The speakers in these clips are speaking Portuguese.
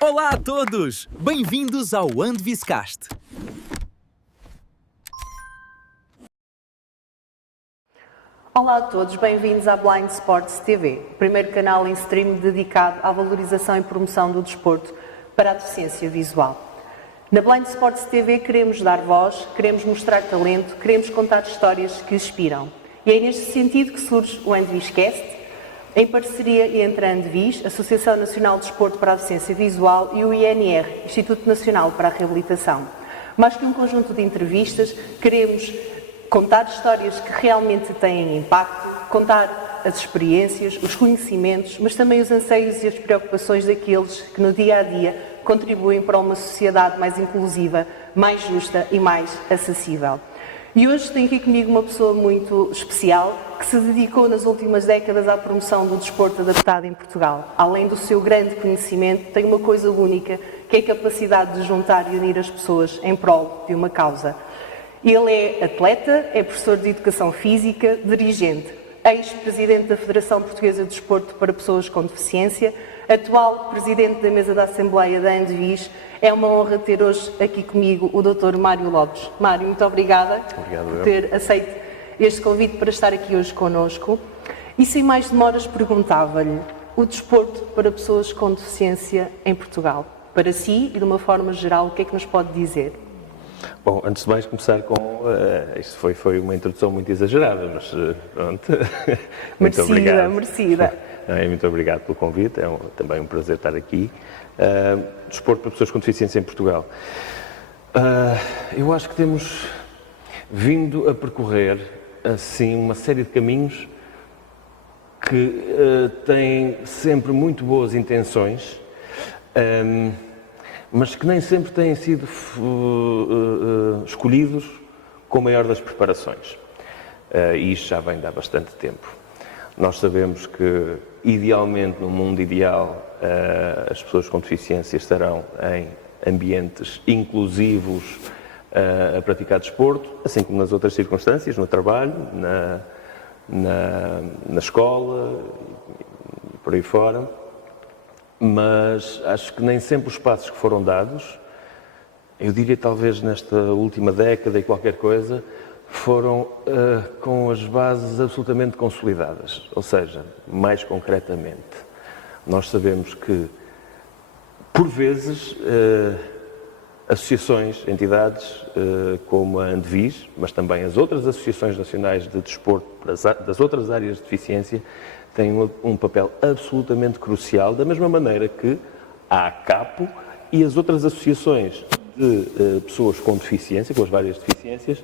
Olá a todos! Bem-vindos ao Andviscast. Olá a todos, bem-vindos à Blind Sports TV, o primeiro canal em stream dedicado à valorização e promoção do desporto para a deficiência visual. Na Blind Sports TV queremos dar voz, queremos mostrar talento, queremos contar histórias que inspiram. E é neste sentido que surge o Andviscast, em parceria entre a Andvis, Associação Nacional de Desporto para a Deficiência Visual, e o INR, Instituto Nacional para a Reabilitação. Mais que um conjunto de entrevistas, queremos contar histórias que realmente têm impacto, contar as experiências, os conhecimentos, mas também os anseios e as preocupações daqueles que no dia a dia contribuem para uma sociedade mais inclusiva, mais justa e mais acessível. E hoje tenho aqui comigo uma pessoa muito especial que se dedicou nas últimas décadas à promoção do desporto adaptado em Portugal. Além do seu grande conhecimento, tem uma coisa única, que é a capacidade de juntar e unir as pessoas em prol de uma causa. Ele é atleta, é professor de Educação Física, dirigente, ex-presidente da Federação Portuguesa de Desporto para Pessoas com Deficiência, atual presidente da mesa da Assembleia da Andvis. É uma honra ter hoje aqui comigo o Dr. Mário Lopes. Mário, muito obrigada por ter aceito este convite para estar aqui hoje connosco. E sem mais demoras perguntava-lhe, o desporto para pessoas com deficiência em Portugal, para si e de uma forma geral, o que é que nos pode dizer? Bom, antes de mais começar com... isto foi uma introdução muito exagerada, mas pronto. Muito obrigado. Merecida. Muito obrigado pelo convite, também um prazer estar aqui. Desporto para pessoas com deficiência em Portugal. Eu acho que temos vindo a percorrer, assim, uma série de caminhos que têm sempre muito boas intenções, mas que nem sempre têm sido escolhidos com a maior das preparações. E isto já vem de há bastante tempo. Nós sabemos que, idealmente, no mundo ideal, as pessoas com deficiência estarão em ambientes inclusivos a praticar desporto, assim como nas outras circunstâncias, no trabalho, na escola, por aí fora. Mas acho que nem sempre os passos que foram dados, eu diria talvez nesta última década e qualquer coisa, foram com as bases absolutamente consolidadas. Ou seja, mais concretamente, nós sabemos que, por vezes, associações, entidades como a Andvis, mas também as outras associações nacionais de desporto das outras áreas de deficiência, têm um papel absolutamente crucial, da mesma maneira que a ACAPO e as outras associações de pessoas com deficiência, com as várias deficiências,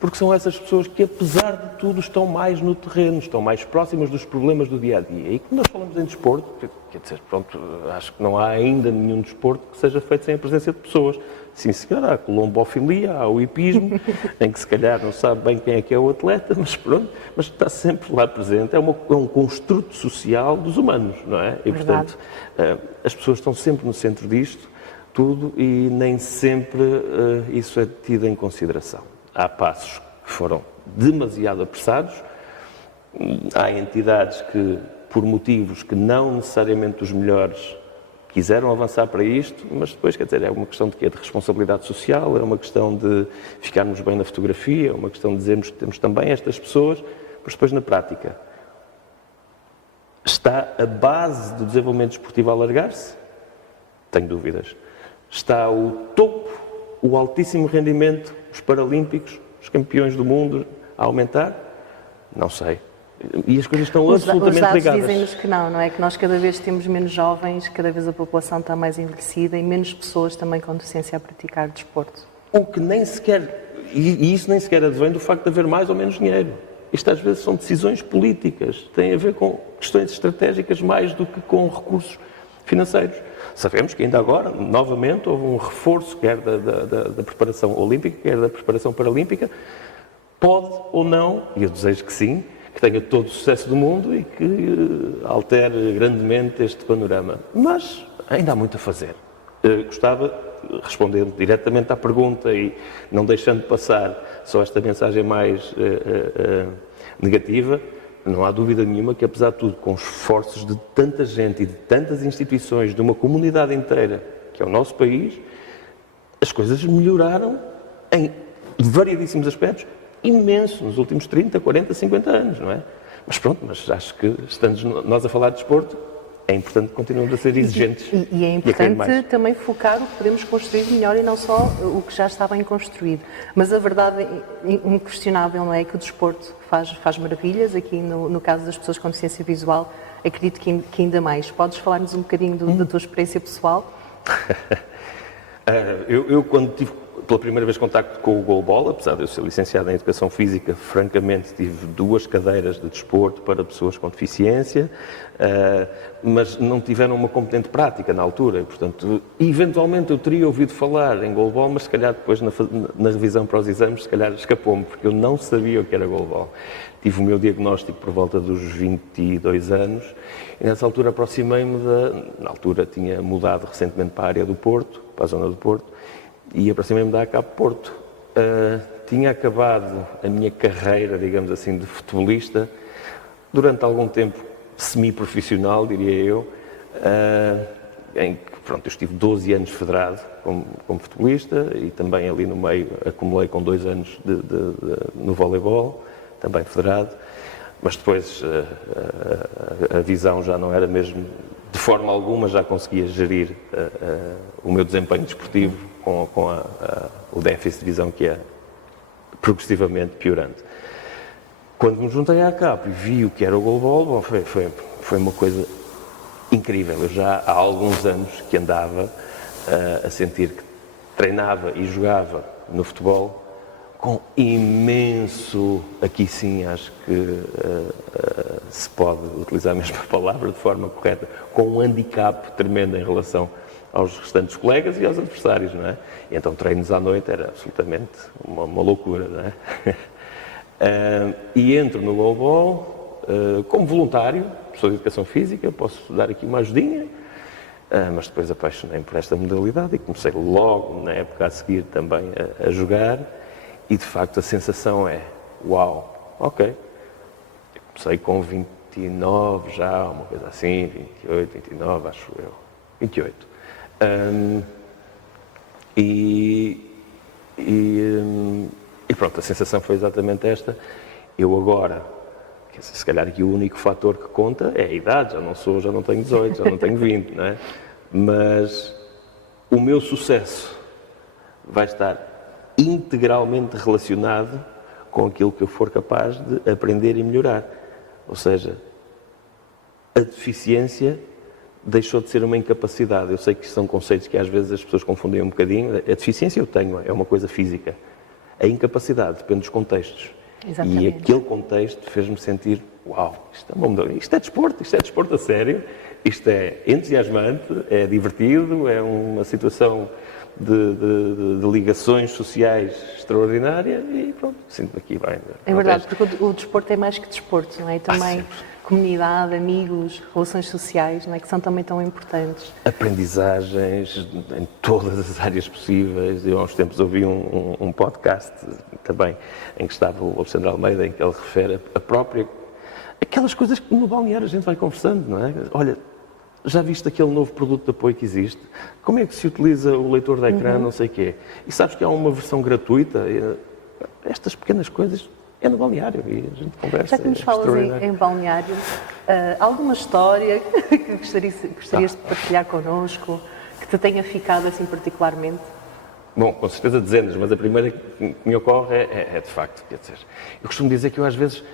porque são essas pessoas que, apesar de tudo, estão mais no terreno, estão mais próximas dos problemas do dia-a-dia. E quando nós falamos em desporto, quer dizer, pronto, acho que não há ainda nenhum desporto que seja feito sem a presença de pessoas. Sim, senhora, há a colombofilia, há o hipismo, em que se calhar não sabe bem quem é o atleta, mas pronto, mas está sempre lá presente. É um construto social dos humanos, não é? E, portanto, as pessoas estão sempre no centro disto, tudo, e nem sempre isso é tido em consideração. Há passos que foram demasiado apressados, há entidades que, por motivos que não necessariamente os melhores, quiseram avançar para isto, mas depois, quer dizer, é uma questão de quê? De responsabilidade social, é uma questão de ficarmos bem na fotografia, é uma questão de dizermos que temos também estas pessoas, mas depois na prática. Está a base do desenvolvimento desportivo a alargar-se? Tenho dúvidas. Está o topo, o altíssimo rendimento, os paralímpicos, os campeões do mundo a aumentar? Não sei. E as coisas estão absolutamente ligadas. Os dados dizem-nos que não é? Que nós cada vez temos menos jovens, cada vez a população está mais envelhecida e menos pessoas também com deficiência a praticar desporto. O que nem sequer, e isso nem sequer advém do facto de haver mais ou menos dinheiro. Isto às vezes são decisões políticas, tem a ver com questões estratégicas mais do que com recursos financeiros. Sabemos que ainda agora, novamente, houve um reforço, quer da preparação olímpica, quer da preparação paralímpica. Pode ou não, e eu desejo que sim, que tenha todo o sucesso do mundo e que altere grandemente este panorama. Mas ainda há muito a fazer. Gostava, respondendo diretamente à pergunta e não deixando passar só esta mensagem mais negativa, não há dúvida nenhuma que, apesar de tudo, com os esforços de tanta gente e de tantas instituições, de uma comunidade inteira, que é o nosso país, as coisas melhoraram em variedíssimos aspectos, imenso, nos últimos 30, 40, 50 anos, não é? Mas pronto, mas acho que, estando nós a falar de desporto, é importante que continuemos a ser exigentes. E é importante também focar o que podemos construir melhor e não só o que já está bem construído. Mas a verdade inquestionável não é que o desporto faz maravilhas, aqui no caso das pessoas com deficiência visual, acredito que ainda mais. Podes falar-nos um bocadinho da tua experiência pessoal? Eu quando tive pela primeira vez contacto com o goalball, apesar de eu ser licenciado em Educação Física, francamente tive 2 cadeiras de desporto para pessoas com deficiência, mas não tiveram uma componente prática na altura. Portanto, eventualmente eu teria ouvido falar em goalball, mas se calhar depois na revisão para os exames, se calhar escapou-me, porque eu não sabia o que era goalball. Tive o meu diagnóstico por volta dos 22 anos e nessa altura aproximei-me na altura tinha mudado recentemente para a área do Porto, para a zona do Porto, e aproximei-me da ACAP Porto. Tinha acabado a minha carreira, digamos assim, de futebolista, durante algum tempo semi-profissional, diria eu, em que, pronto, eu estive 12 anos federado como futebolista e também ali no meio acumulei com 2 anos no voleibol, também federado, mas depois a visão já não era mesmo, de forma alguma, já conseguia gerir o meu desempenho desportivo com o déficit de visão que é progressivamente piorando. Quando me juntei à CAP e vi o que era o goalball, foi uma coisa incrível. Eu já há alguns anos que andava a sentir que treinava e jogava no futebol com imenso, aqui sim acho que se pode utilizar a mesma palavra de forma correta, com um handicap tremendo em relação aos restantes colegas e aos adversários, não é? E então treinos à noite era absolutamente uma loucura, não é? E entro no goalball como voluntário, professor de Educação Física, posso dar aqui uma ajudinha, mas depois apaixonei-me por esta modalidade e comecei logo, na época a seguir, também a jogar e, de facto, a sensação é, uau, ok, eu comecei com 29 já, uma coisa assim, 28, 29, acho eu, 28. E pronto, a sensação foi exatamente esta. Eu agora, se calhar aqui o único fator que conta é a idade, já não tenho 18, já não tenho 20, não é? Mas o meu sucesso vai estar integralmente relacionado com aquilo que eu for capaz de aprender e melhorar. Ou seja, a deficiência deixou de ser uma incapacidade. Eu sei que são conceitos que às vezes as pessoas confundem um bocadinho. A deficiência eu tenho, é uma coisa física. A incapacidade depende dos contextos. Exatamente. E aquele contexto fez-me sentir, uau, isto é desporto a sério, isto é entusiasmante, é divertido, é uma situação de ligações sociais extraordinária e pronto, sinto-me aqui bem. É verdade, porque o desporto é mais que desporto, não é? Também comunidade, amigos, relações sociais, não é? Que são também tão importantes. Aprendizagens em todas as áreas possíveis. Eu há uns tempos ouvi um podcast também em que estava o Alexandre Almeida, em que ele refere aquelas coisas que no balneário a gente vai conversando, não é? Olha, já viste aquele novo produto de apoio que existe? Como é que se utiliza o leitor de ecrã, não sei o quê? E sabes que há uma versão gratuita? Estas pequenas coisas é no balneário e a gente conversa. Já que nos falas em balneário, alguma história que gostarias de partilhar connosco, que te tenha ficado assim particularmente? Bom, com certeza dezenas, mas a primeira que me ocorre é de facto, quer dizer, eu costumo dizer que eu às vezes,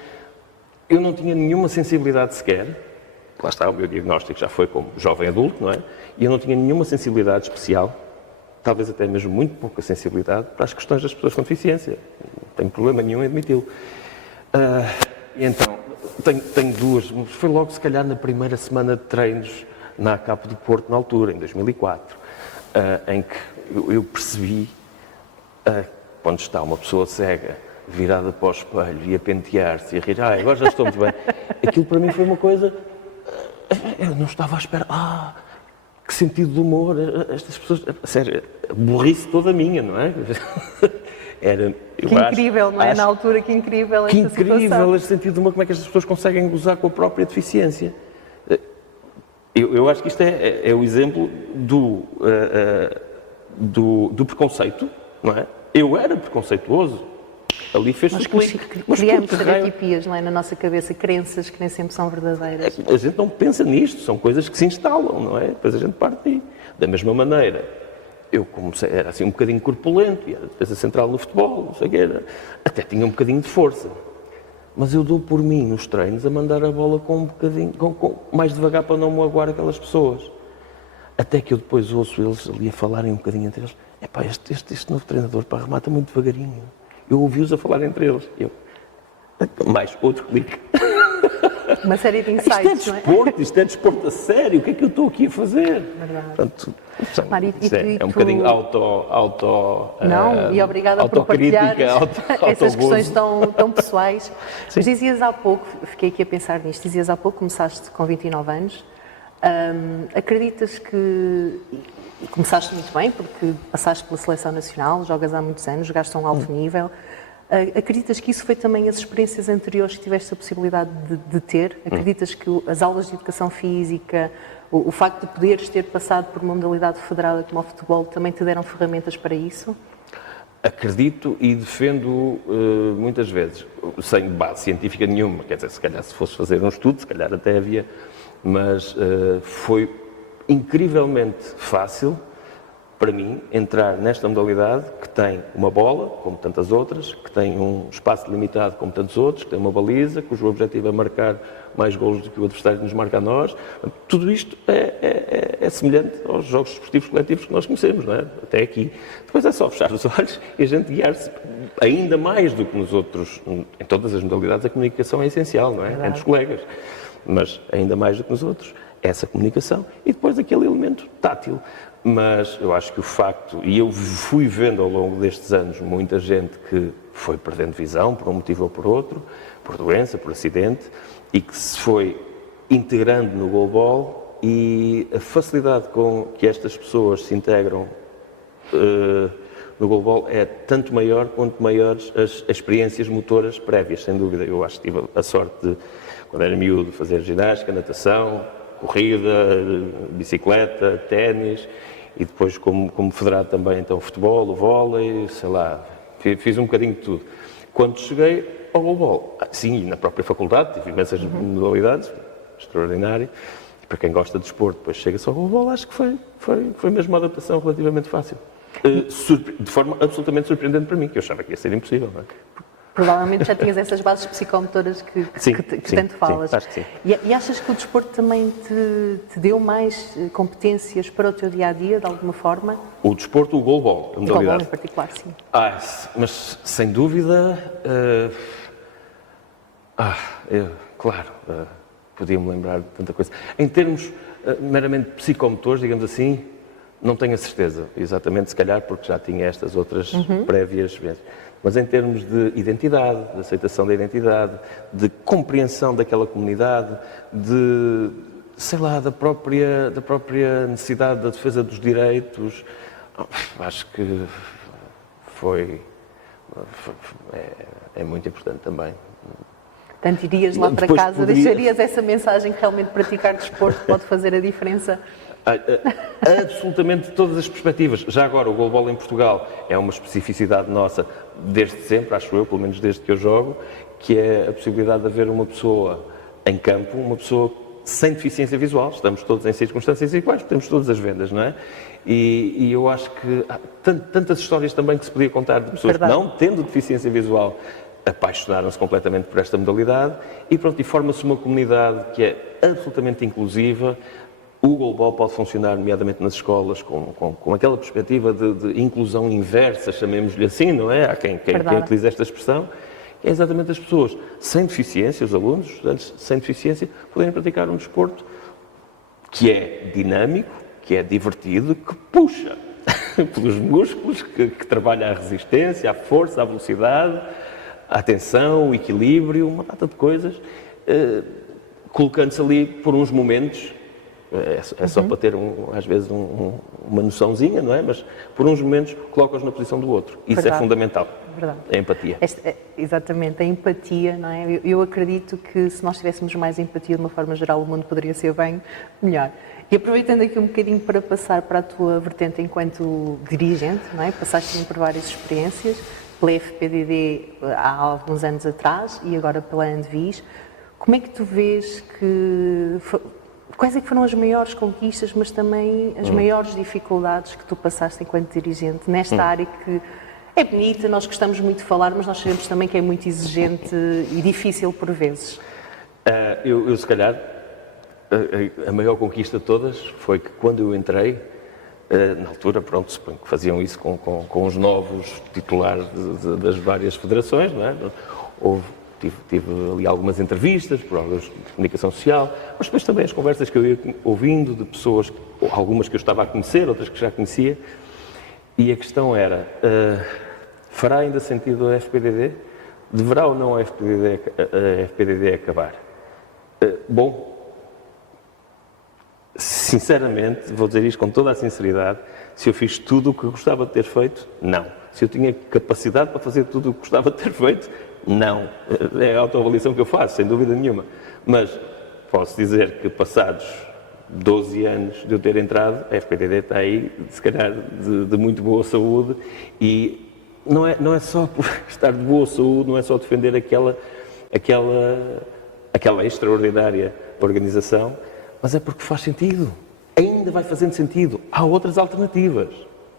eu não tinha nenhuma sensibilidade sequer, lá está, o meu diagnóstico já foi como jovem adulto, não é? E eu não tinha nenhuma sensibilidade especial, talvez até mesmo muito pouca sensibilidade, para as questões das pessoas com deficiência. Não tenho problema nenhum em admiti-lo. E então, tenho duas, foi logo se calhar na primeira semana de treinos na ACAP do Porto, na altura, em 2004, em que eu percebi, quando está uma pessoa cega, virada para o espelho e a pentear-se e a rir, agora já estou muito bem. Aquilo para mim foi uma coisa, eu não estava à espera, que sentido de humor, estas pessoas, a sério, burrice toda minha, não é? Eu Que incrível, não é? acho Na altura, que incrível que esta incrível situação. este sentido de como é que estas pessoas conseguem gozar com a própria deficiência. Eu acho que isto é o exemplo do preconceito, não é? Eu era preconceituoso, ali fez-se Nós o clique. Mas criamos por que raio? estereotipias, não é? Na nossa cabeça, crenças que nem sempre são verdadeiras. A gente não pensa nisto, são coisas que se instalam, não é? Depois a gente parte daí. Da mesma maneira, eu comecei, era assim um bocadinho corpulento, e era defesa central no futebol, não sei o que era, até tinha um bocadinho de força. Mas eu dou por mim nos treinos a mandar a bola com um bocadinho, mais devagar para não magoar aquelas pessoas. Até que eu depois ouço eles ali a falarem um bocadinho entre eles. Epá, este novo treinador remata muito devagarinho. Eu ouvi-os a falar entre eles. Mais outro clique. Uma série de insights, não é? Isto é desporto a sério. O que é que eu estou aqui a fazer? Verdade. Portanto, Mário, é um bocadinho Não, e obrigada por partilhar essas questões autogozo. tão pessoais. Mas dizias há pouco, fiquei aqui a pensar nisto, dizias há pouco, começaste com 29 anos, acreditas que, e começaste muito bem, porque passaste pela Seleção Nacional, jogas há muitos anos, jogaste a um alto nível, acreditas que isso foi também as experiências anteriores que tiveste a possibilidade de ter? Acreditas que as aulas de educação física, o facto de poderes ter passado por uma modalidade federada como o futebol também te deram ferramentas para isso? Acredito e defendo muitas vezes, sem base científica nenhuma, quer dizer, se calhar se fosse fazer um estudo, se calhar até havia, mas foi incrivelmente fácil para mim entrar nesta modalidade que tem uma bola, como tantas outras, que tem um espaço limitado como tantos outros, que tem uma baliza, cujo objetivo é marcar mais golos do que o adversário nos marca a nós. Tudo isto é semelhante aos jogos desportivos coletivos que nós conhecemos, não é? Até aqui. Depois é só fechar os olhos e a gente guiar-se ainda mais do que nos outros. Em todas as modalidades a comunicação é essencial, não é? Entre os colegas. Mas ainda mais do que nos outros, essa comunicação e depois aquele elemento tátil. Mas eu acho que o facto, e eu fui vendo ao longo destes anos muita gente que foi perdendo visão por um motivo ou por outro, por doença, por acidente, e que se foi integrando no goalball, e a facilidade com que estas pessoas se integram no goalball é tanto maior quanto maiores as experiências motoras prévias, sem dúvida. Eu acho que tive a sorte de, quando era miúdo, fazer ginástica, natação, corrida, bicicleta, ténis, e depois como federado também, então, futebol, o vôlei, sei lá, fiz um bocadinho de tudo. Quando cheguei ao goalball, sim, na própria faculdade, tive imensas modalidades, extraordinário, e para quem gosta de desporto, depois chega-se ao goalball, acho que foi mesmo uma adaptação relativamente fácil. De forma absolutamente surpreendente para mim, que eu achava que ia ser impossível, não é? Provavelmente já tinhas essas bases psicomotoras que tanto falas. Sim, acho que sim. E achas que o desporto também te deu mais competências para o teu dia-a-dia, de alguma forma? O desporto, o goalball, a O goalball modalidade. em particular, sim. Mas sem dúvida, claro, podia-me lembrar de tanta coisa. Em termos meramente psicomotores, digamos assim, não tenho a certeza, exatamente, se calhar porque já tinha estas outras prévias vezes. Mas em termos de identidade, de aceitação da identidade, de compreensão daquela comunidade, de, sei lá, da própria necessidade da defesa dos direitos, acho que é muito importante também. Portanto, irias lá para Depois casa, deixarias essa mensagem que realmente praticar desporto pode fazer a diferença? Absolutamente todas as perspectivas. Já agora, o goalball em Portugal é uma especificidade nossa desde sempre, acho eu, pelo menos desde que eu jogo, que é a possibilidade de haver uma pessoa em campo, uma pessoa sem deficiência visual. Estamos todos em circunstâncias iguais, temos todas as vendas, não é? E eu acho que há tantas histórias também que se podia contar de pessoas que não tendo deficiência visual apaixonaram-se completamente por esta modalidade e pronto, e forma-se uma comunidade que é absolutamente inclusiva. O goalball pode funcionar, nomeadamente nas escolas, com aquela perspectiva de inclusão inversa, chamemos-lhe assim, não é? Há quem utiliza esta expressão, que é exatamente as pessoas sem deficiência, os alunos, os estudantes sem deficiência, poderem praticar um desporto que é dinâmico, que é divertido, que puxa pelos músculos, que trabalha a resistência, a força, a velocidade, a atenção, o equilíbrio, uma data de coisas, colocando-se ali por uns momentos é só para ter, às vezes, uma noçãozinha, não é? Mas, por uns momentos, coloca-os na posição do outro. Isso Verdade. é fundamental. Verdade. É a empatia. Exatamente, a empatia, não é? Eu acredito que se nós tivéssemos mais empatia de uma forma geral, o mundo poderia ser bem melhor. E aproveitando aqui um bocadinho para passar para a tua vertente enquanto dirigente, não é? Passaste por várias experiências, pela FPDD há alguns anos atrás e agora pela Andevis. Como é que tu vês que... Quais é que foram as maiores conquistas, mas também as maiores dificuldades que tu passaste enquanto dirigente nesta área que é bonita, nós gostamos muito de falar, mas nós sabemos também que é muito exigente e difícil por vezes. Eu se calhar, a maior conquista de todas foi que quando eu entrei, na altura, pronto, suponho que faziam isso com os novos titulares das várias federações, não é? Tive ali algumas entrevistas, programas de comunicação social, mas depois também as conversas que eu ia ouvindo de pessoas, algumas que eu estava a conhecer, outras que já conhecia, e a questão era, fará ainda sentido a FPDD? Deverá ou não a FPDD acabar? Bom, sinceramente, vou dizer isto com toda a sinceridade, se eu fiz tudo o que gostava de ter feito, não. Se eu tinha capacidade para fazer tudo o que gostava de ter feito, não. É a autoavaliação que eu faço, sem dúvida nenhuma. Mas posso dizer que passados 12 anos de eu ter entrado, a FPDD está aí, se calhar, de muito boa saúde e não é só por estar de boa saúde, não é só defender aquela extraordinária organização, mas é porque faz sentido. Ainda vai fazendo sentido. Há outras alternativas.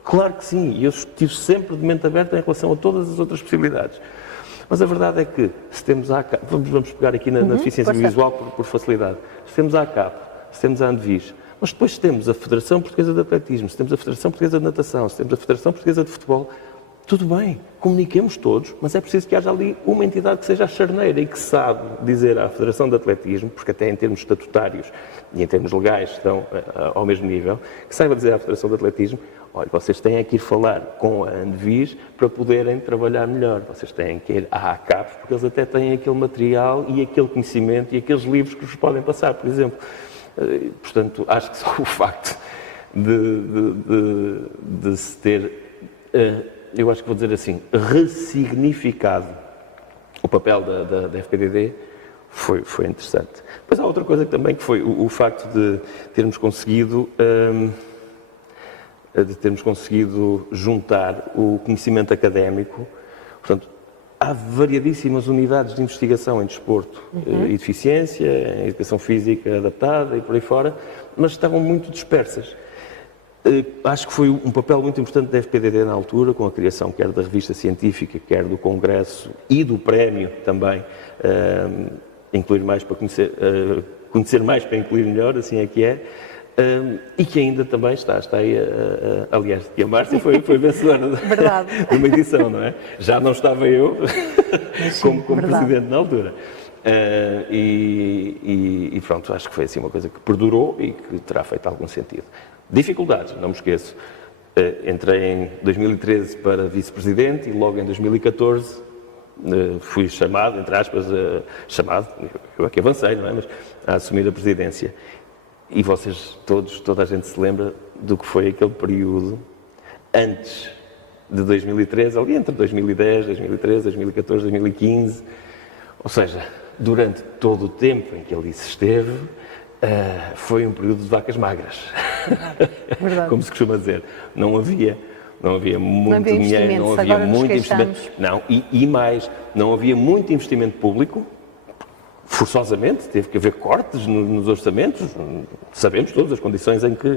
Claro que sim. E eu estive sempre de mente aberta em relação a todas as outras possibilidades. Mas a verdade é que, se temos a ACAP, vamos pegar aqui na deficiência visual por facilidade, se temos a ACAP, se temos a Andevis, mas depois temos a Federação Portuguesa de Atletismo, se temos a Federação Portuguesa de Natação, se temos a Federação Portuguesa de Futebol, tudo bem, comuniquemos todos, mas é preciso que haja ali uma entidade que seja a charneira e que sabe dizer à Federação de Atletismo, porque até em termos estatutários e em termos legais estão ao mesmo nível, que saiba dizer à Federação de Atletismo, olha, vocês têm que ir falar com a Andevis para poderem trabalhar melhor, vocês têm que ir à ACAP, porque eles até têm aquele material e aquele conhecimento e aqueles livros que vos podem passar, por exemplo. Portanto, acho que só o facto de se ter... eu acho que vou dizer assim, ressignificado o papel da FPDD foi interessante. Depois há outra coisa também que foi o facto de termos conseguido juntar o conhecimento académico. Portanto, há variadíssimas unidades de investigação em desporto e deficiência, em educação física adaptada e por aí fora, mas estavam muito dispersas. Acho que foi um papel muito importante da FPDD na altura, com a criação quer da revista científica, quer do congresso e do prémio também, incluir mais para conhecer mais para incluir melhor, assim é que é, e que ainda também está aí, aliás, que a Márcia foi vencedora de uma edição, não é? Já não estava eu como presidente na altura. E pronto, acho que foi assim uma coisa que perdurou e que terá feito algum sentido. Dificuldades, não me esqueço. Entrei em 2013 para vice-presidente e logo em 2014 fui chamado, entre aspas, eu é que avancei, não é? Mas a assumir a presidência. E vocês toda a gente se lembra do que foi aquele período antes de 2013, ali entre 2010, 2013, 2014, 2015, ou seja, durante todo o tempo em que ele esteve, foi um período de vacas magras, como se costuma dizer. Não havia muito dinheiro, não havia muito investimento. Não, e mais, não havia muito investimento público, forçosamente, teve que haver cortes nos orçamentos, sabemos todas as condições em que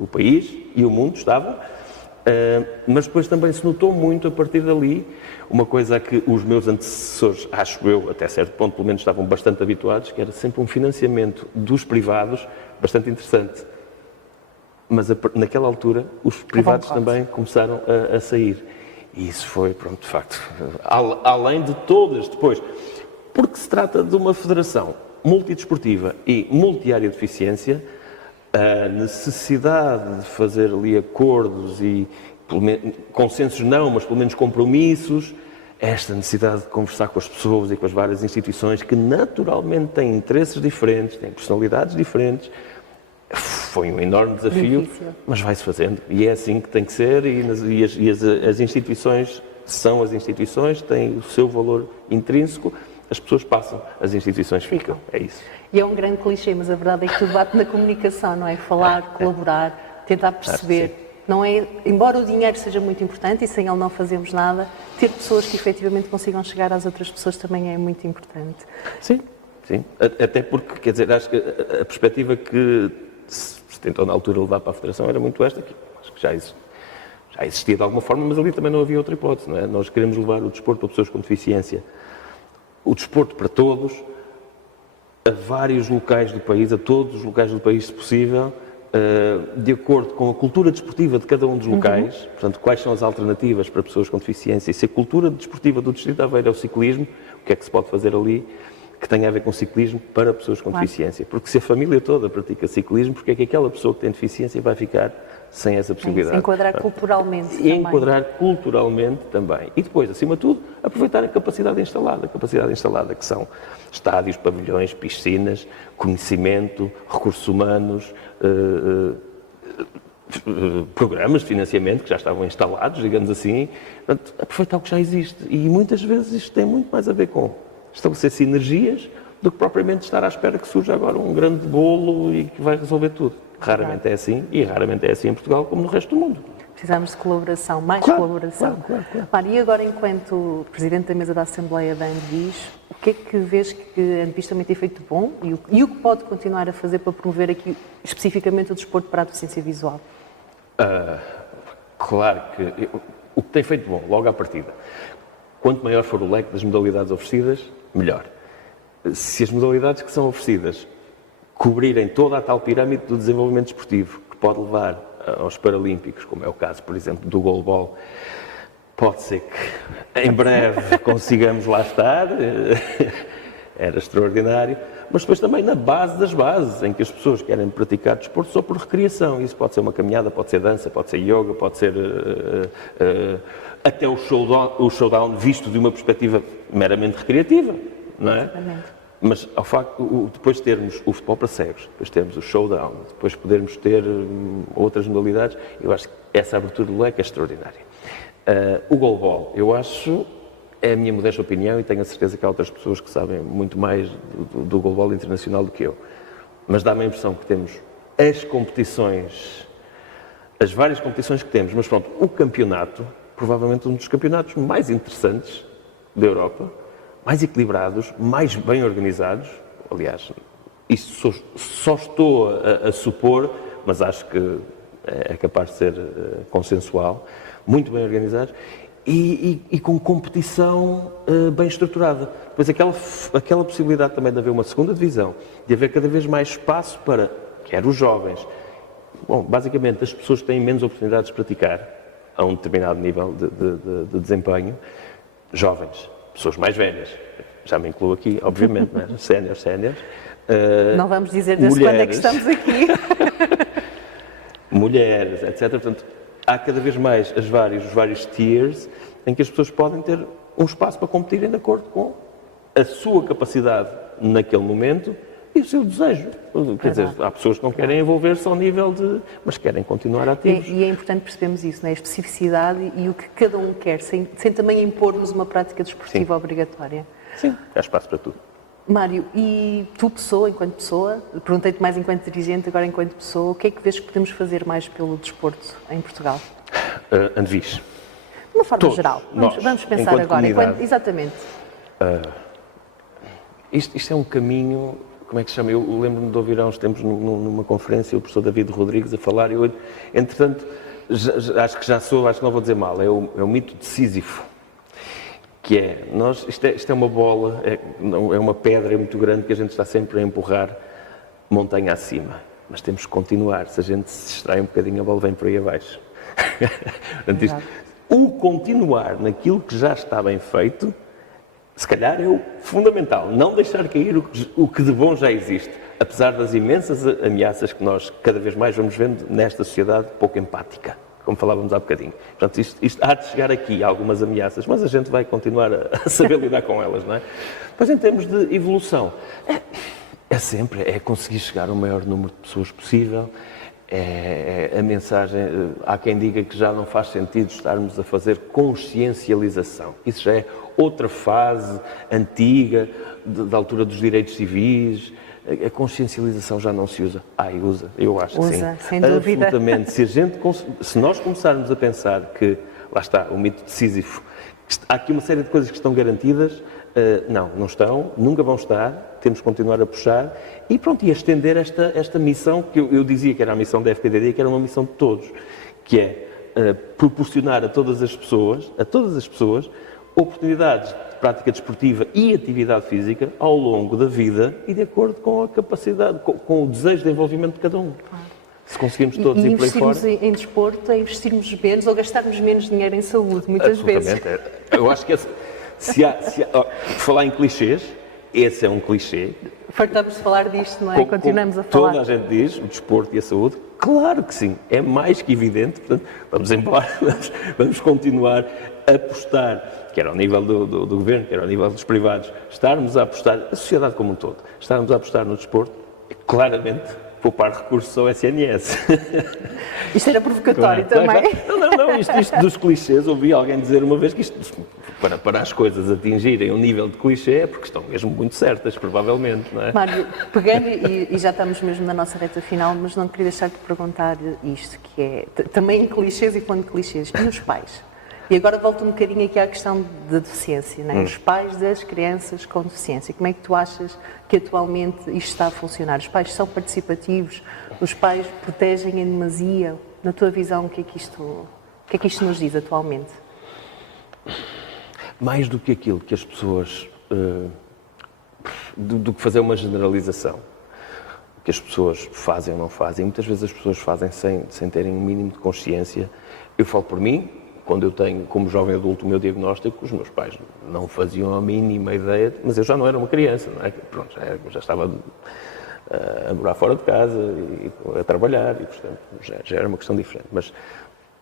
o país e o mundo estavam, mas depois também se notou muito a partir dali, uma coisa a que os meus antecessores, acho eu, até certo ponto, pelo menos estavam bastante habituados, que era sempre um financiamento dos privados bastante interessante. Mas naquela altura os privados também começaram a sair. E isso foi, pronto, de facto, além de todas depois, porque se trata de uma federação multidesportiva e multi-área de deficiência, a necessidade de fazer ali acordos e consensos não, mas pelo menos compromissos, esta necessidade de conversar com as pessoas e com as várias instituições que naturalmente têm interesses diferentes, têm personalidades diferentes, foi um enorme desafio, Difícil. mas vai-se fazendo. E é assim que tem que ser, as instituições são as instituições, têm o seu valor intrínseco, as pessoas passam, as instituições ficam, é isso. E é um grande clichê, mas a verdade é que tudo bate na comunicação, não é? Falar, colaborar, tentar perceber. Não é, embora o dinheiro seja muito importante e sem ele não fazemos nada, ter pessoas que efetivamente consigam chegar às outras pessoas também é muito importante. Sim, sim. Até porque, quer dizer, acho que a perspectiva que se tentou na altura levar para a Federação era muito esta, que acho que já existia de alguma forma, mas ali também não havia outra hipótese, não é? Nós queremos levar o desporto para pessoas com deficiência, o desporto para todos, a vários locais do país, a todos os locais do país, se possível, de acordo com a cultura desportiva de cada um dos locais, portanto, quais são as alternativas para pessoas com deficiência, e se a cultura desportiva do Distrito de Aveiro é o ciclismo, o que é que se pode fazer ali que tenha a ver com ciclismo para pessoas com deficiência? Porque se a família toda pratica ciclismo, porque é que aquela pessoa que tem deficiência vai ficar sem essa possibilidade? Enquadrar culturalmente E também. enquadrar culturalmente também. E depois, acima de tudo, aproveitar a capacidade instalada, que são estádios, pavilhões, piscinas, conhecimento, recursos humanos, programas de financiamento que já estavam instalados, digamos assim. Portanto, aproveitar o que já existe. E muitas vezes isto tem muito mais a ver com estabelecer sinergias do que propriamente estar à espera que surja agora um grande bolo e que vai resolver tudo. Raramente é assim, e raramente é assim em Portugal como no resto do mundo. Precisamos de colaboração, mais Claro, colaboração. claro. Mário, e agora, enquanto Presidente da Mesa da Assembleia da Andevis, o que é que vês que a Andevis também tem feito de bom e o que pode continuar a fazer para promover aqui, especificamente, o desporto para a deficiência visual? Claro que o que tem feito de bom, logo à partida, quanto maior for o leque das modalidades oferecidas, melhor. Se as modalidades que são oferecidas cobrirem toda a tal pirâmide do desenvolvimento desportivo, que pode levar aos Paralímpicos, como é o caso, por exemplo, do goalball, pode ser que em breve consigamos lá estar, era extraordinário, mas depois também na base das bases, em que as pessoas querem praticar desporto só por recreação. Isso pode ser uma caminhada, pode ser dança, pode ser yoga, pode ser até o showdown visto de uma perspectiva meramente recreativa, não é? Exatamente. Mas ao facto, depois de termos o futebol para cegos, depois termos o showdown, depois podermos ter outras modalidades, eu acho que essa abertura do leque é extraordinária. O goalball, eu acho, é a minha modesta opinião e tenho a certeza que há outras pessoas que sabem muito mais do goalball internacional do que eu, mas dá-me a impressão que temos as competições, as várias competições que temos, mas pronto, o campeonato, provavelmente um dos campeonatos mais interessantes da Europa, mais equilibrados, mais bem organizados. Aliás, isso só estou a supor, mas acho que é capaz de ser consensual, muito bem organizados e com competição bem estruturada. Depois aquela possibilidade também de haver uma segunda divisão, de haver cada vez mais espaço para, quer os jovens, bom, basicamente as pessoas que têm menos oportunidades de praticar a um determinado nível de desempenho, jovens, pessoas mais velhas, já me incluo aqui, obviamente, não é? Séniores. Não vamos dizer desde quando é que estamos aqui. Mulheres, etc. Portanto, há cada vez mais os vários tiers em que as pessoas podem ter um espaço para competirem de acordo com a sua capacidade naquele momento e o seu desejo. Quer dizer, há pessoas que não querem envolver-se ao nível mas querem continuar ativos. E é importante percebermos isso, não é? A especificidade e o que cada um quer, sem também impormos uma prática desportiva obrigatória. Sim, há espaço para tudo. Mário, e tu, enquanto pessoa, perguntei-te mais enquanto dirigente, agora enquanto pessoa, o que é que vês que podemos fazer mais pelo desporto em Portugal? Andevis. De uma forma Todos, geral. nós, Vamos pensar enquanto agora. comunidade. Exatamente. Isto é um caminho, como é que se chama? Eu lembro-me de ouvir há uns tempos numa conferência o professor David Rodrigues a falar, e eu, entretanto, acho que não vou dizer mal, é o mito de Sísifo, que é, isto é uma bola, é uma pedra muito grande que a gente está sempre a empurrar montanha acima, mas temos que continuar, se a gente se distrai um bocadinho a bola vem por aí abaixo. Portanto, o continuar naquilo que já está bem feito, se calhar é o fundamental, não deixar cair o que de bom já existe, apesar das imensas ameaças que nós cada vez mais vamos vendo nesta sociedade pouco empática, como falávamos há bocadinho. Portanto, isto há de chegar aqui algumas ameaças, mas a gente vai continuar a saber lidar com elas, não é? Pois em termos de evolução, é conseguir chegar ao maior número de pessoas possível, a mensagem. Há quem diga que já não faz sentido estarmos a fazer consciencialização. Isso já é outra fase antiga, da altura dos direitos civis. A consciencialização já não se usa. Usa, eu acho que sim. Usa, sem dúvida. Absolutamente. Se nós começarmos a pensar que, lá está, o mito de Sísifo, há aqui uma série de coisas que estão garantidas, não estão, nunca vão estar, temos que continuar a puxar e pronto, e a estender esta missão que eu dizia que era a missão da FPDD, que era uma missão de todos, que é proporcionar a todas as pessoas, oportunidades de prática desportiva e atividade física ao longo da vida e de acordo com a capacidade, com o desejo de envolvimento de cada um. Claro. Se conseguirmos todos ir por aí fora... investirmos em desporto é investirmos menos ou gastarmos menos dinheiro em saúde, muitas vezes. Eu acho que falar em clichês, esse é um clichê. Fartamos de falar disto, não é? Continuamos a falar. Toda a gente diz, o desporto e a saúde, claro que sim, é mais que evidente, portanto, vamos embora, vamos continuar a apostar, quer ao nível do governo, quer ao nível dos privados, estarmos a apostar, a sociedade como um todo, estarmos a apostar no desporto, claramente poupar recursos ao SNS. Isto era provocatório também. Não, isto dos clichês, ouvi alguém dizer uma vez que isto, para as coisas atingirem um nível de clichê, é porque estão mesmo muito certas, provavelmente, não é? Mário, pegando, e já estamos mesmo na nossa reta final, mas não queria deixar de perguntar isto, que é, também em clichês e falando de clichês, e os pais? E agora volto um bocadinho aqui à questão da deficiência, não é? Os pais das crianças com deficiência. Como é que tu achas que atualmente isto está a funcionar? Os pais são participativos? Os pais protegem em demasia? Na tua visão, o que é que isto nos diz atualmente? Mais do que aquilo que as pessoas... do que fazer uma generalização. O que as pessoas fazem ou não fazem. Muitas vezes as pessoas fazem sem terem um mínimo de consciência. Eu falo por mim. Quando eu tenho, como jovem adulto, o meu diagnóstico, os meus pais não faziam a mínima ideia, mas eu já não era uma criança, não é? Pronto, já estava a morar fora de casa e a trabalhar, e portanto já era uma questão diferente. Mas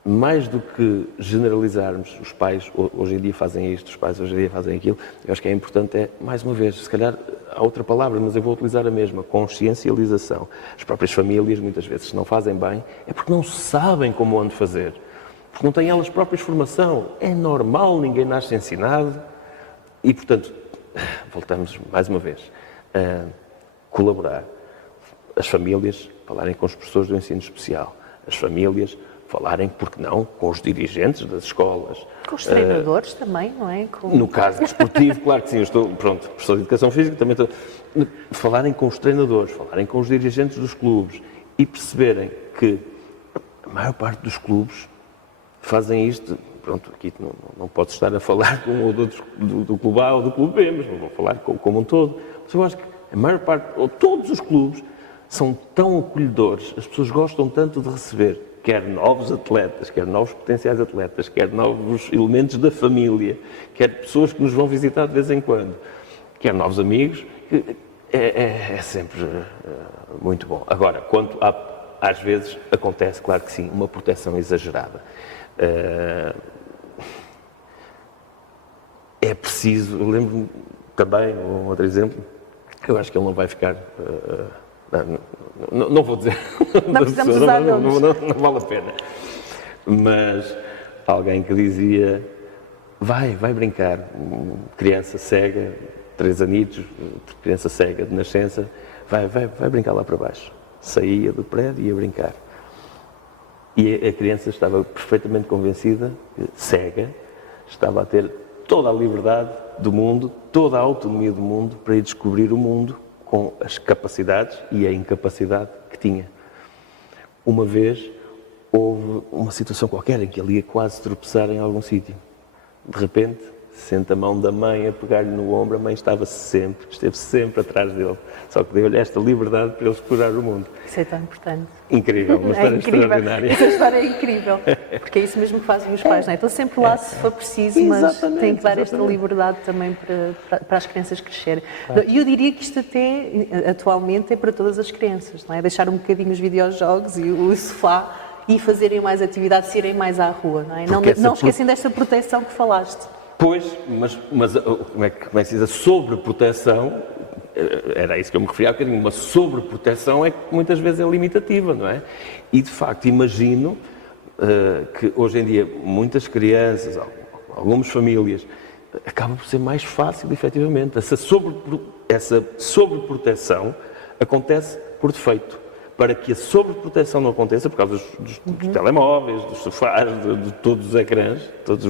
mais do que generalizarmos, os pais hoje em dia fazem isto, os pais hoje em dia fazem aquilo, eu acho que é importante, mais uma vez, se calhar há outra palavra, mas eu vou utilizar a mesma, consciencialização. As próprias famílias, muitas vezes, se não fazem bem, é porque não sabem como onde fazer. Porque não têm elas próprias formação. É normal, ninguém nasce ensinado. E, portanto, voltamos mais uma vez a colaborar. As famílias falarem com os professores do ensino especial. As famílias falarem, porque não, com os dirigentes das escolas. Com os treinadores também, não é? No caso desportivo, claro que sim. Eu estou, professor de Educação Física, também estou... Falarem com os treinadores, falarem com os dirigentes dos clubes e perceberem que a maior parte dos clubes fazem isto, pronto, aqui não posso estar a falar com o do clube A ou do clube B, mas não vou falar como um todo. Mas eu acho que a maior parte, ou todos os clubes, são tão acolhedores, as pessoas gostam tanto de receber, quer novos atletas, quer novos potenciais atletas, quer novos elementos da família, quer pessoas que nos vão visitar de vez em quando, quer novos amigos, é sempre muito bom. Agora, quanto às vezes acontece, claro que sim, uma proteção exagerada. É preciso, eu lembro-me também, um outro exemplo, eu acho que ele não vai ficar, não vou dizer, não precisamos usar nomes. Não vale a pena, mas alguém que dizia, vai brincar, criança cega, 3 anitos, criança cega de nascença, vai brincar lá para baixo, saía do prédio e ia brincar. E a criança estava perfeitamente convencida, cega, estava a ter toda a liberdade do mundo, toda a autonomia do mundo para ir descobrir o mundo com as capacidades e a incapacidade que tinha. Uma vez houve uma situação qualquer em que ele ia quase tropeçar em algum sítio. De repente, sente a mão da mãe a pegar-lhe no ombro, a mãe esteve sempre atrás dele. Só que deu-lhe esta liberdade para ele explorar o mundo. Isso é tão importante. Incrível, uma história extraordinária. Essa história é incrível, porque é isso mesmo que fazem os pais, não é? Estão sempre lá se for preciso, mas têm que dar esta liberdade também para as crianças crescerem. E eu diria que isto até, atualmente, é para todas as crianças, não é? Deixar um bocadinho os videojogos e o sofá e fazerem mais atividades, irem mais à rua, não é? Não esquecem desta proteção que falaste. Pois, mas como é que se diz? A sobreproteção era isso que eu me referia há bocadinho, uma sobreproteção é que muitas vezes é limitativa, não é? E de facto imagino que hoje em dia muitas crianças, algumas famílias, acaba por ser mais fácil, efetivamente. Essa sobreproteção acontece por defeito. Para que a sobreproteção não aconteça, por causa dos telemóveis, dos sofás, de todos os ecrãs, todos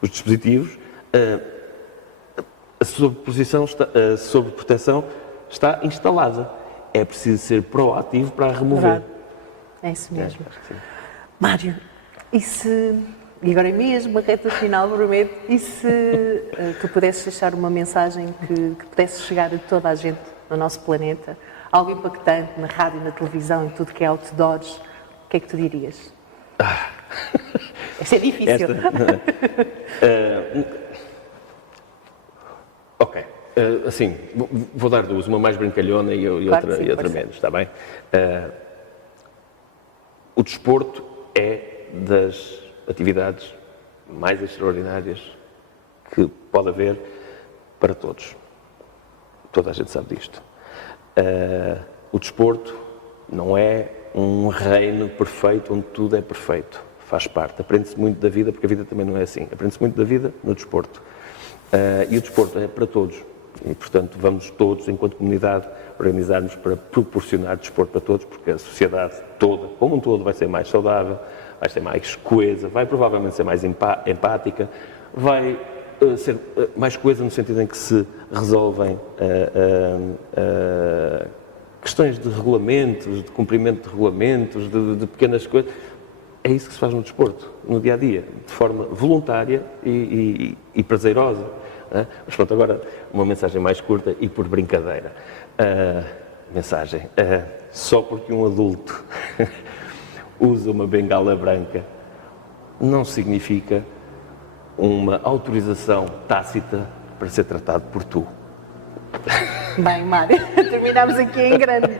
os dispositivos, a sobreproteção está instalada. É preciso ser proativo para a remover. Verdade. É isso mesmo. Mário, e agora é mesmo a reta final, prometo, e se tu pudesses deixar uma mensagem que pudesse chegar a toda a gente no nosso planeta, algo impactante na rádio, na televisão, em tudo que é outdoors, o que é que tu dirias? Esta é difícil. Ok. Assim, vou dar duas, uma mais brincalhona e Claro outra, que sim, e outra menos, está bem? O desporto é das atividades mais extraordinárias que pode haver para todos. Toda a gente sabe disto. O desporto não é um reino perfeito onde tudo é perfeito. Faz parte. Aprende-se muito da vida, porque a vida também não é assim. Aprende-se muito da vida no desporto. E o desporto é para todos. E, portanto, vamos todos, enquanto comunidade, organizar-nos para proporcionar desporto para todos, porque a sociedade toda, como um todo, vai ser mais saudável, vai ser mais coesa, vai provavelmente ser mais empática, vai ser mais coesa no sentido em que se resolvem questões de regulamentos, de cumprimento de regulamentos, de pequenas coisas. É isso que se faz no desporto, no dia-a-dia, de forma voluntária e prazerosa. Mas pronto, agora uma mensagem mais curta e por brincadeira. Mensagem, só porque um adulto usa uma bengala branca não significa uma autorização tácita para ser tratado por tu. Bem, Mário, terminamos aqui em grande.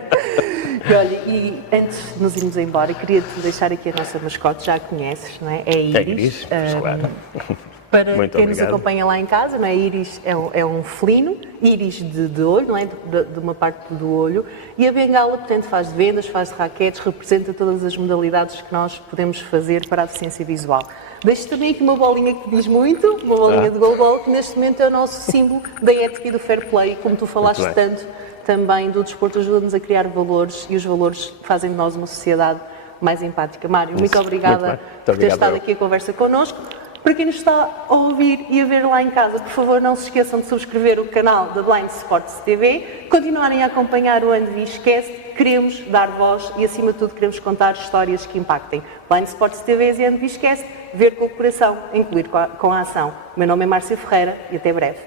E olha, e antes de nos irmos embora, queria-te deixar aqui a nossa mascote, já a conheces, não é? É a Iris. É Iris, claro. Para Muito quem obrigado. nos acompanha lá em casa, não é? Iris é um felino, íris de olho, não é? De uma parte do olho. E a bengala, portanto, faz de vendas, faz de raquetes, representa todas as modalidades que nós podemos fazer para a deficiência visual. Deixo também aqui uma bolinha que diz muito, uma bolinha de goalball, que neste momento é o nosso símbolo da ética e do fair play, como tu falaste tanto também do desporto, ajuda-nos a criar valores e os valores fazem de nós uma sociedade mais empática. Mário, muito obrigada por ter estado aqui a conversa connosco. Para quem nos está a ouvir e a ver lá em casa, por favor, não se esqueçam de subscrever o canal da Blind Sports TV, continuarem a acompanhar o Andviscast, queremos dar voz e, acima de tudo, queremos contar histórias que impactem. Blind Sports TV e Andviscast, ver com o coração, incluir com a ação. O meu nome é Márcia Ferreira e até breve.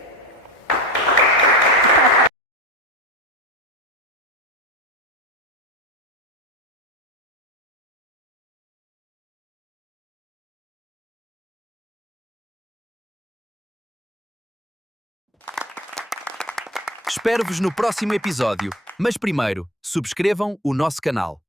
Espero-vos no próximo episódio. Mas primeiro, subscrevam o nosso canal.